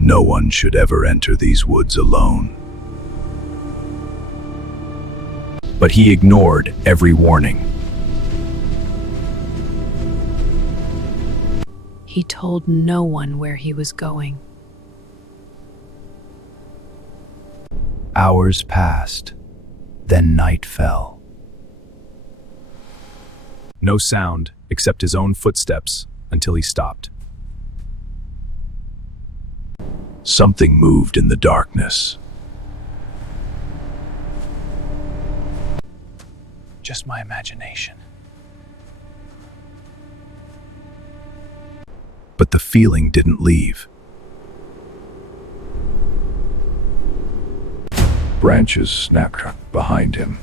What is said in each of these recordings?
No one should ever enter these woods alone. But he ignored every warning. He told no one where he was going. Hours passed, then night fell. No sound except his own footsteps until he stopped. Something moved in the darkness. Just my imagination. But the feeling didn't leave. Branches snapped behind him.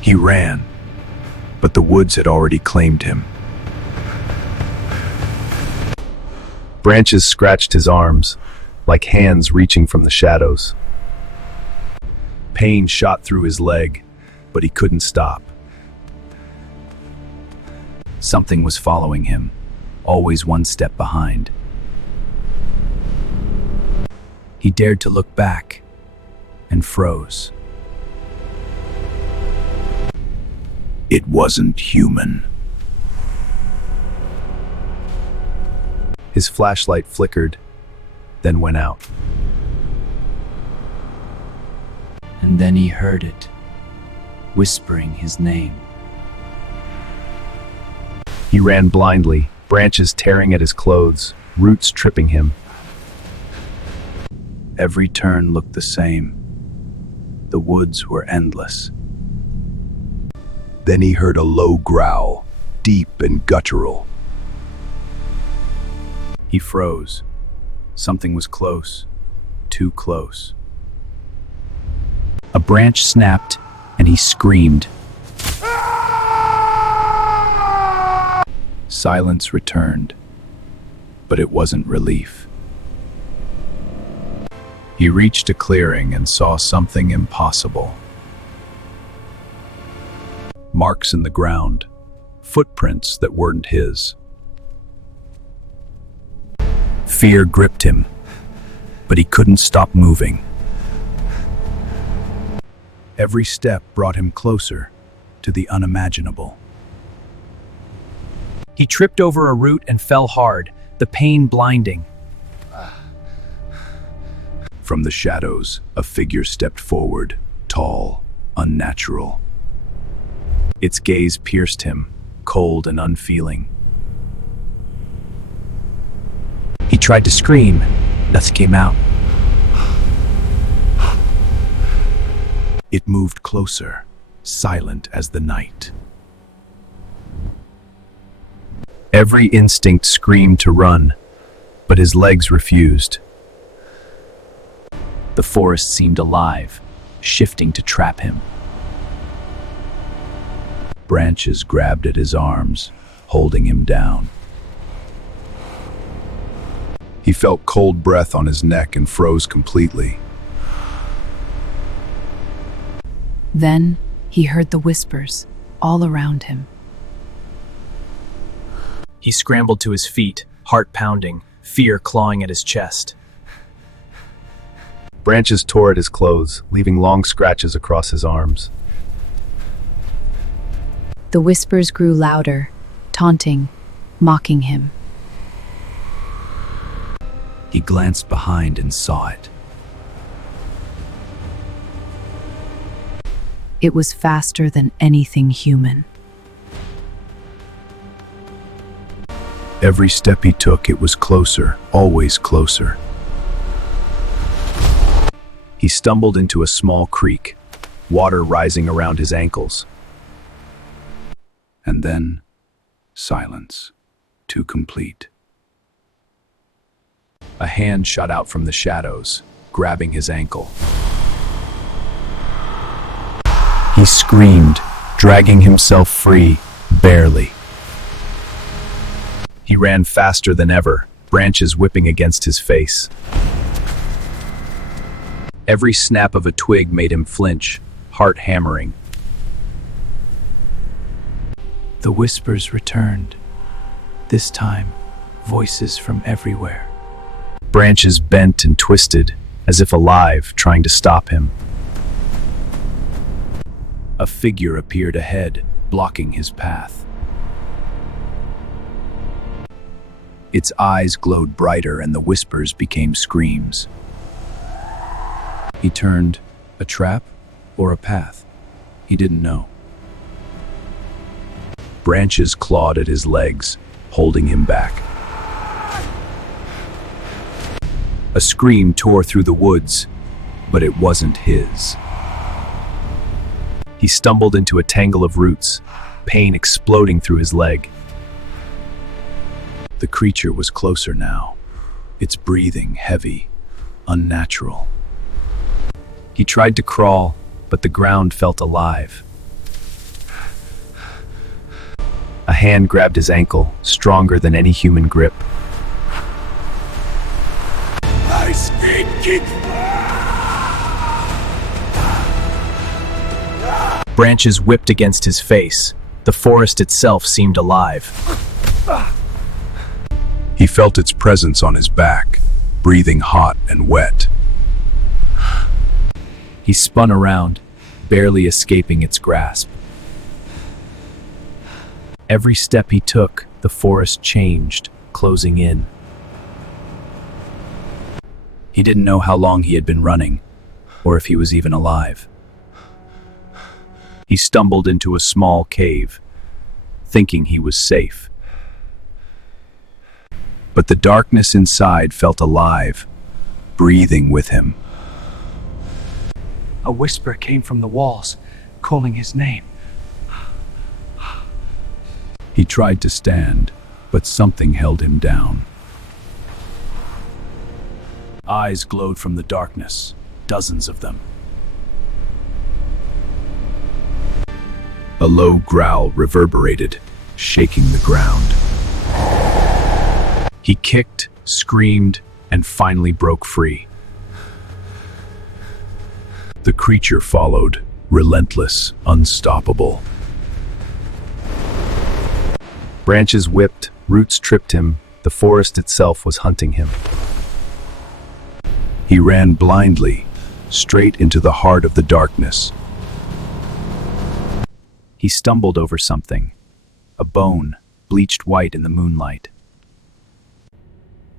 He ran, but the woods had already claimed him. Branches scratched his arms, like hands reaching from the shadows. Pain shot through his leg, but he couldn't stop. Something was following him, always one step behind. He dared to look back, and froze. It wasn't human. His flashlight flickered, then went out. And then he heard it, whispering his name. He ran blindly, branches tearing at his clothes, roots tripping him. Every turn looked the same. The woods were endless. Then he heard a low growl, deep and guttural. He froze. Something was close, too close. A branch snapped, and he screamed. Silence returned, but it wasn't relief. He reached a clearing and saw something impossible. Marks in the ground, footprints that weren't his. Fear gripped him, but he couldn't stop moving. Every step brought him closer to the unimaginable. He tripped over a root and fell hard, the pain blinding. From the shadows, a figure stepped forward, tall, unnatural. Its gaze pierced him, cold and unfeeling. He tried to scream, nothing came out. It moved closer, silent as the night. Every instinct screamed to run, but his legs refused. The forest seemed alive, shifting to trap him. Branches grabbed at his arms, holding him down. He felt cold breath on his neck and froze completely. Then he heard the whispers all around him. He scrambled to his feet, heart pounding, fear clawing at his chest. Branches tore at his clothes, leaving long scratches across his arms. The whispers grew louder, taunting, mocking him. He glanced behind and saw it. It was faster than anything human. Every step he took, it was closer, always closer. He stumbled into a small creek, water rising around his ankles. And then, silence, too complete. A hand shot out from the shadows, grabbing his ankle. He screamed, dragging himself free, barely. He ran faster than ever, branches whipping against his face. Every snap of a twig made him flinch, heart hammering. The whispers returned, this time Voices from everywhere. Branches bent and twisted, as if alive, trying to stop him. A figure appeared ahead, blocking his path. Its eyes glowed brighter and the whispers became screams. He turned. A trap or a path? He didn't know. Branches clawed at his legs, holding him back. A scream tore through the woods, but it wasn't his. He stumbled into a tangle of roots, pain exploding through his leg. The creature was closer now, its breathing heavy, unnatural. He tried to crawl, but the ground felt alive. A hand grabbed his ankle, stronger than any human grip. Branches whipped against his face. The forest itself seemed alive. He felt its presence on his back, breathing hot and wet. He spun around, barely escaping its grasp. Every step he took, the forest changed, closing in. He didn't know how long he had been running, or if he was even alive. He stumbled into a small cave, thinking he was safe. But the darkness inside felt alive, breathing with him. A whisper came from the walls, calling his name. He tried to stand, but something held him down. Eyes glowed from the darkness, dozens of them. A low growl reverberated, shaking the ground. He kicked, screamed, and finally broke free. The creature followed, relentless, unstoppable. Branches whipped, roots tripped him, the forest itself was hunting him. He ran blindly, straight into the heart of the darkness. He stumbled over something, a bone, bleached white in the moonlight.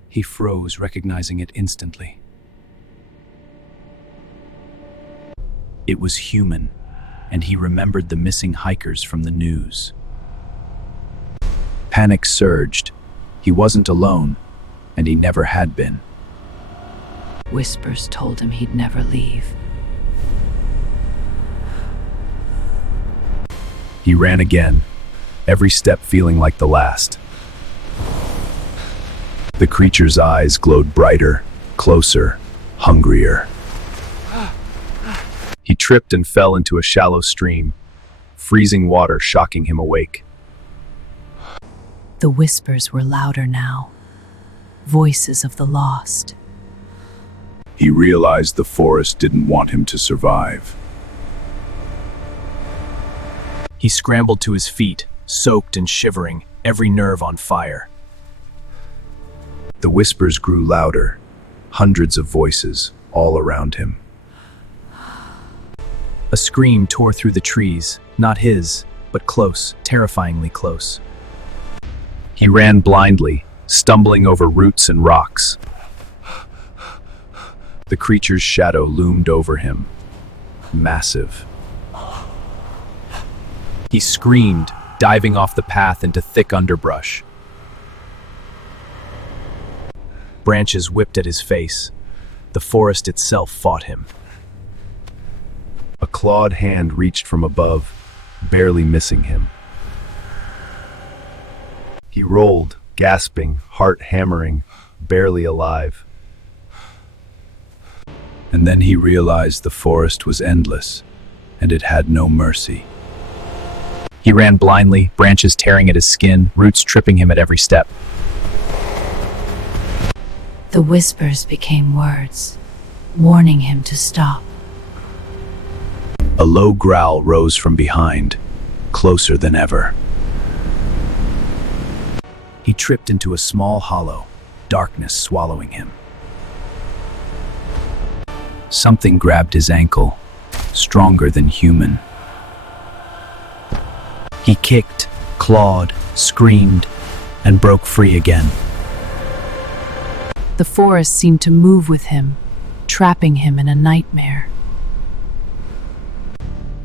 He froze, recognizing it instantly. It was human, and he remembered the missing hikers from the news. Panic surged. He wasn't alone, and he never had been. Whispers told him he'd never leave. He ran again, every step feeling like the last. The creature's eyes glowed brighter, closer, hungrier. He tripped and fell into a shallow stream, freezing water shocking him awake. The whispers were louder now, voices of the lost. He realized the forest didn't want him to survive. He scrambled to his feet, soaked and shivering, every nerve on fire. The whispers grew louder, hundreds of voices all around him. A scream tore through the trees, not his, but close, terrifyingly close. He ran blindly, stumbling over roots and rocks. The creature's shadow loomed over him, massive. He screamed, diving off the path into thick underbrush. Branches whipped at his face. The forest itself fought him. A clawed hand reached from above, barely missing him. He rolled, gasping, heart hammering, barely alive. And then he realized the forest was endless, and it had no mercy. He ran blindly, branches tearing at his skin, roots tripping him at every step. The whispers became words, warning him to stop. A low growl rose from behind, closer than ever. He tripped into a small hollow, darkness swallowing him. Something grabbed his ankle, stronger than human. He kicked, clawed, screamed, and broke free again. The forest seemed to move with him, trapping him in a nightmare.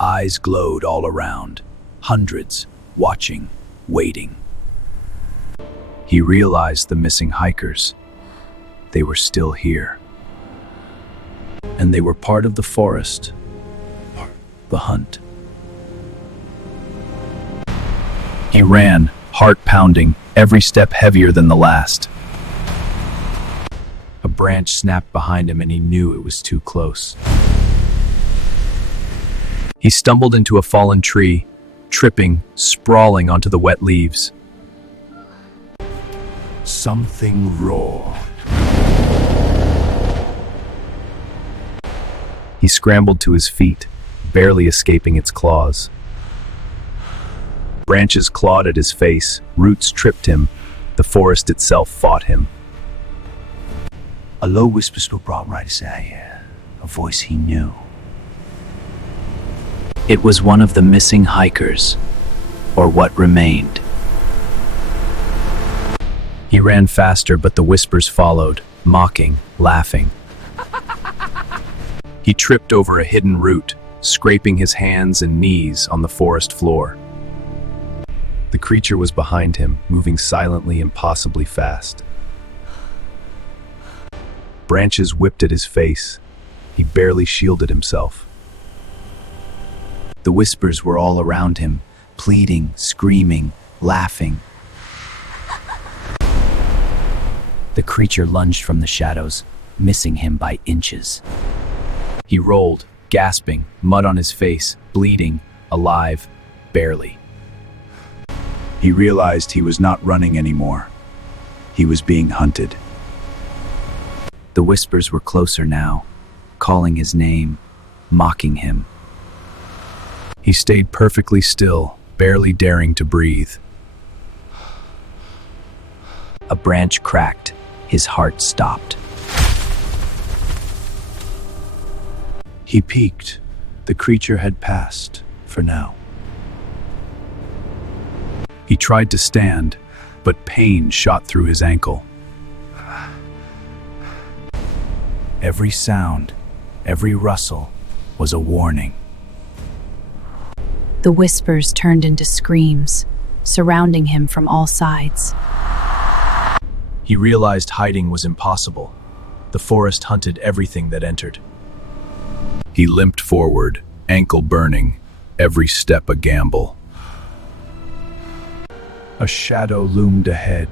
Eyes glowed all around, hundreds, watching, waiting. He realized the missing hikers. They were still here. And they were part of the forest, the hunt. He ran, heart pounding, every step heavier than the last. A branch snapped behind him and he knew it was too close. He stumbled into a fallen tree, tripping, sprawling onto the wet leaves. Something roared. He scrambled to his feet, barely escaping its claws. Branches clawed at his face, roots tripped him, the forest itself fought him. A low whisper still brought right his ear, a voice he knew. It was one of the missing hikers, or what remained. He ran faster, but the whispers followed, mocking, laughing. He tripped over a hidden root, scraping his hands and knees on the forest floor. The creature was behind him, moving silently, impossibly fast. Branches whipped at his face. He barely shielded himself. The whispers were all around him, pleading, screaming, laughing. The creature lunged from the shadows, missing him by inches. He rolled, gasping, mud on his face, bleeding, alive, barely. He realized he was not running anymore. He was being hunted. The whispers were closer now, calling his name, mocking him. He stayed perfectly still, barely daring to breathe. A branch cracked. His heart stopped. He peeked. The creature had passed, for now. He tried to stand, but pain shot through his ankle. Every sound, every rustle was a warning. The whispers turned into screams, surrounding him from all sides. He realized hiding was impossible. The forest hunted everything that entered. He limped forward, ankle burning, every step a gamble. A shadow loomed ahead,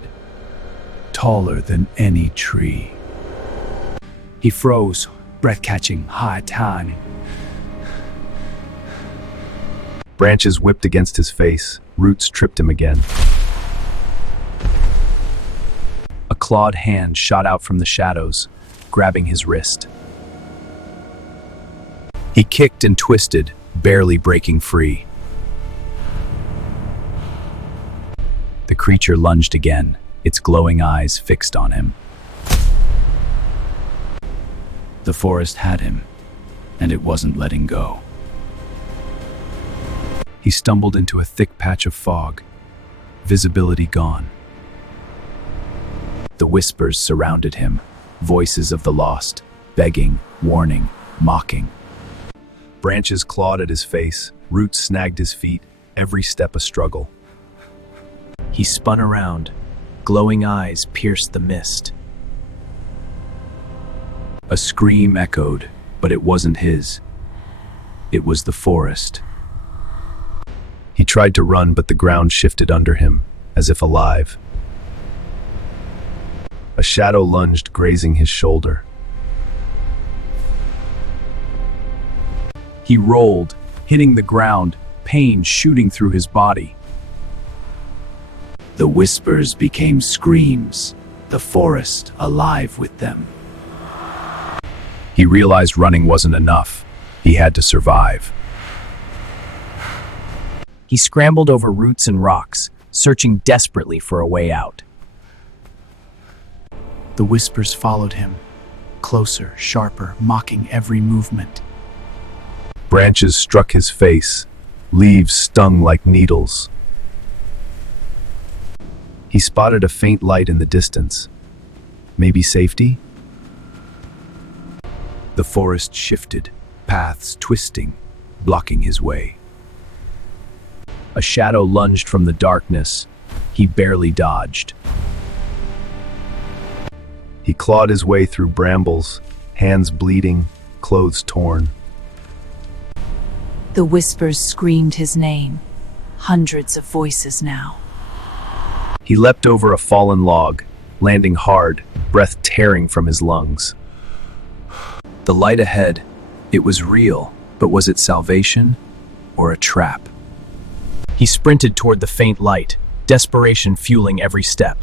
taller than any tree. He froze, breath-catching, high-tiny. Branches whipped against his face, roots tripped him again. A clawed hand shot out from the shadows, grabbing his wrist. He kicked and twisted, barely breaking free. The creature lunged again, its glowing eyes fixed on him. The forest had him, and it wasn't letting go. He stumbled into a thick patch of fog, visibility gone. The whispers surrounded him, voices of the lost, begging, warning, mocking. Branches clawed at his face, roots snagged his feet, every step a struggle. He spun around, glowing eyes pierced the mist. A scream echoed, but it wasn't his. It was the forest. He tried to run, but the ground shifted under him, as if alive. A shadow lunged, grazing his shoulder. He rolled, hitting the ground, pain shooting through his body. The whispers became screams, the forest alive with them. He realized running wasn't enough. He had to survive. He scrambled over roots and rocks, searching desperately for a way out. The whispers followed him, closer, sharper, mocking every movement. Branches struck his face, leaves stung like needles. He spotted a faint light in the distance. Maybe safety? The forest shifted, paths twisting, blocking his way. A shadow lunged from the darkness. He barely dodged. He clawed his way through brambles, hands bleeding, clothes torn. The whispers screamed his name. Hundreds of voices now. He leapt over a fallen log, landing hard, breath tearing from his lungs. The light ahead, it was real, but was it salvation or a trap? He sprinted toward the faint light, desperation fueling every step.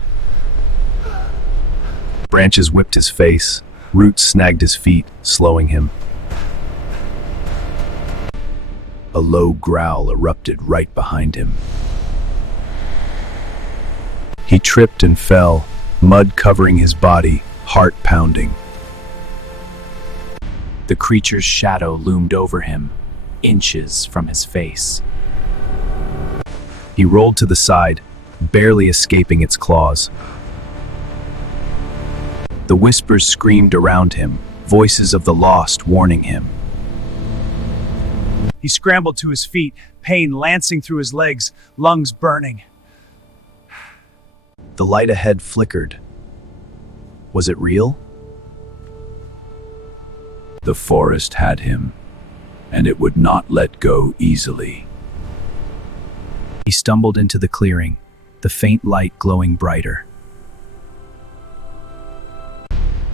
Branches whipped his face, roots snagged his feet, slowing him. A low growl erupted right behind him. He tripped and fell, mud covering his body, heart pounding. The creature's shadow loomed over him, inches from his face. He rolled to the side, barely escaping its claws. The whispers screamed around him, voices of the lost warning him. He scrambled to his feet, pain lancing through his legs, lungs burning. The light ahead flickered. Was it real? The forest had him, and it would not let go easily. He stumbled into the clearing, the faint light glowing brighter.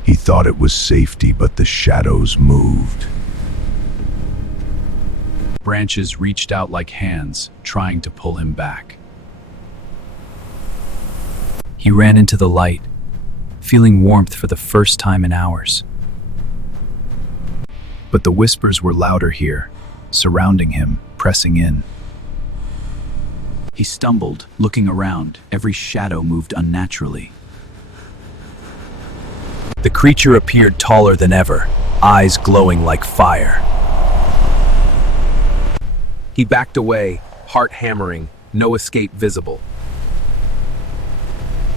He thought it was safety, but the shadows moved. Branches reached out like hands, trying to pull him back. He ran into the light, feeling warmth for the first time in hours. But the whispers were louder here, surrounding him, pressing in. He stumbled, looking around. Every shadow moved unnaturally. The creature appeared taller than ever, eyes glowing like fire. He backed away, heart hammering, no escape visible.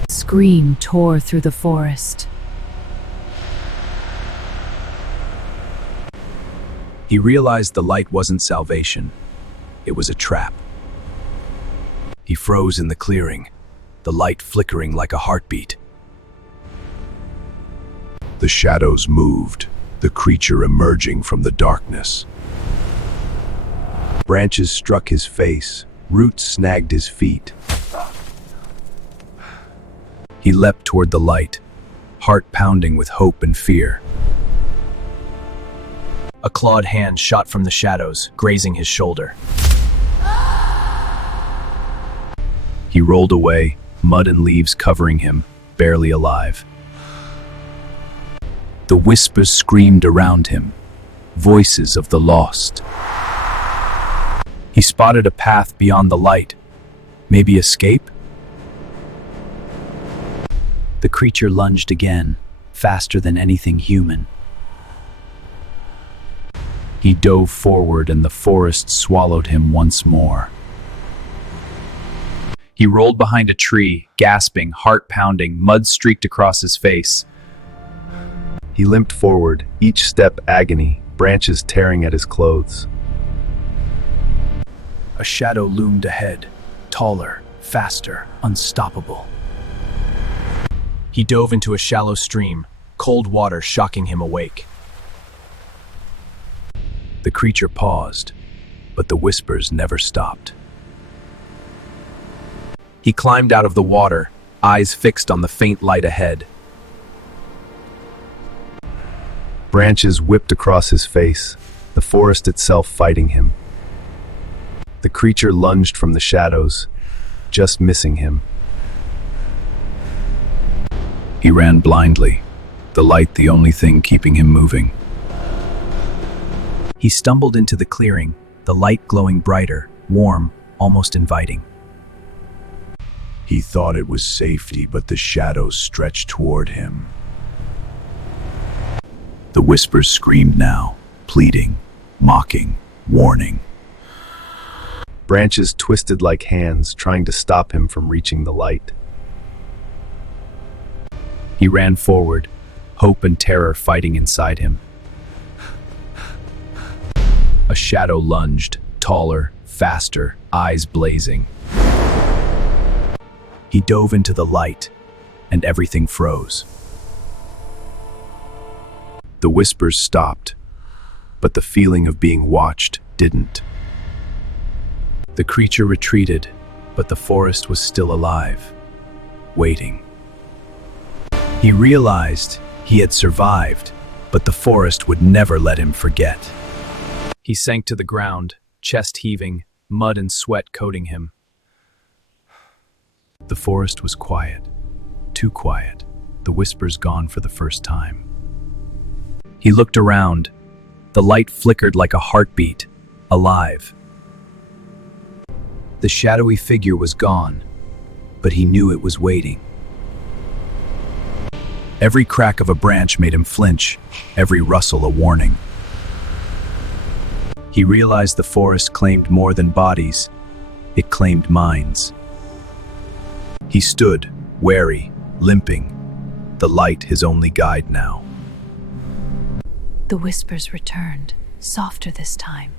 Scream tore through the forest. He realized the light wasn't salvation. It was a trap. He froze in the clearing, the light flickering like a heartbeat. The shadows moved, the creature emerging from the darkness. Branches struck his face, roots snagged his feet. He leapt toward the light, heart pounding with hope and fear. A clawed hand shot from the shadows, grazing his shoulder. He rolled away, mud and leaves covering him, barely alive. The whispers screamed around him, voices of the lost. He spotted a path beyond the light. Maybe escape? The creature lunged again, faster than anything human. He dove forward and the forest swallowed him once more. He rolled behind a tree, gasping, heart pounding, mud streaked across his face. He limped forward, each step agony, branches tearing at his clothes. A shadow loomed ahead, taller, faster, unstoppable. He dove into a shallow stream, cold water shocking him awake. The creature paused, but the whispers never stopped. He climbed out of the water, eyes fixed on the faint light ahead. Branches whipped across his face, the forest itself fighting him. The creature lunged from the shadows, just missing him. He ran blindly, the light the only thing keeping him moving. He stumbled into the clearing, the light glowing brighter, warm, almost inviting. He thought it was safety, but the shadows stretched toward him, The whispers screamed now, pleading, mocking, warning. Branches twisted like hands, trying to stop him from reaching the light. He ran forward, hope and terror fighting inside him. A shadow lunged, taller, faster, eyes blazing. He dove into the light, and everything froze. The whispers stopped, but the feeling of being watched didn't. The creature retreated, but the forest was still alive, waiting. He realized he had survived, but the forest would never let him forget. He sank to the ground, chest heaving, mud and sweat coating him. The forest was quiet, too quiet, the whispers gone for the first time. He looked around. The light flickered like a heartbeat, alive. The shadowy figure was gone, but he knew it was waiting. Every crack of a branch made him flinch, every rustle a warning. He realized the forest claimed more than bodies, it claimed minds. He stood, wary, limping, the light his only guide now. The whispers returned, softer this time,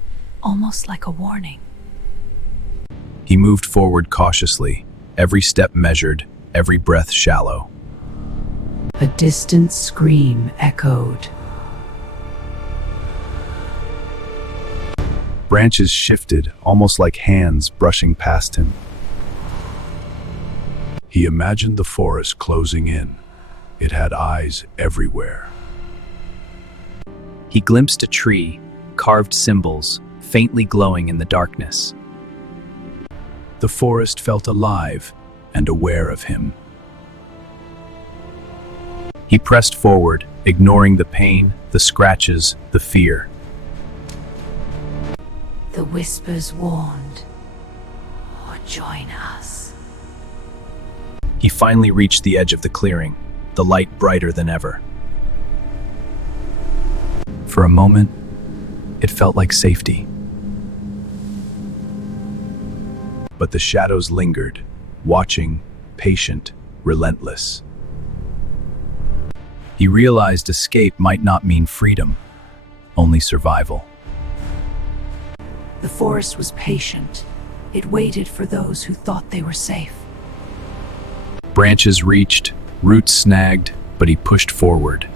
almost like a warning. He moved forward cautiously, every step measured, every breath shallow. A distant scream echoed. Branches shifted, almost like hands brushing past him. He imagined the forest closing in. It had eyes everywhere. He glimpsed a tree, carved symbols, faintly glowing in the darkness. The forest felt alive and aware of him. He pressed forward, ignoring the pain, the scratches, the fear. The whispers warned, or join us. He finally reached the edge of the clearing, the light brighter than ever. For a moment, it felt like safety. But the shadows lingered, watching, patient, relentless. He realized escape might not mean freedom, only survival. The forest was patient. It waited for those who thought they were safe. Branches reached, roots snagged, but he pushed forward.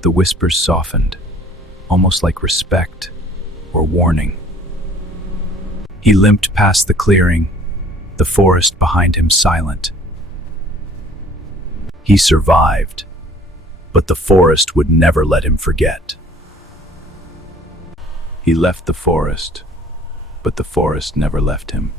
The whispers softened, almost like respect or warning. He limped past the clearing, the forest behind him silent. He survived, but the forest would never let him forget. He left the forest, but the forest never left him.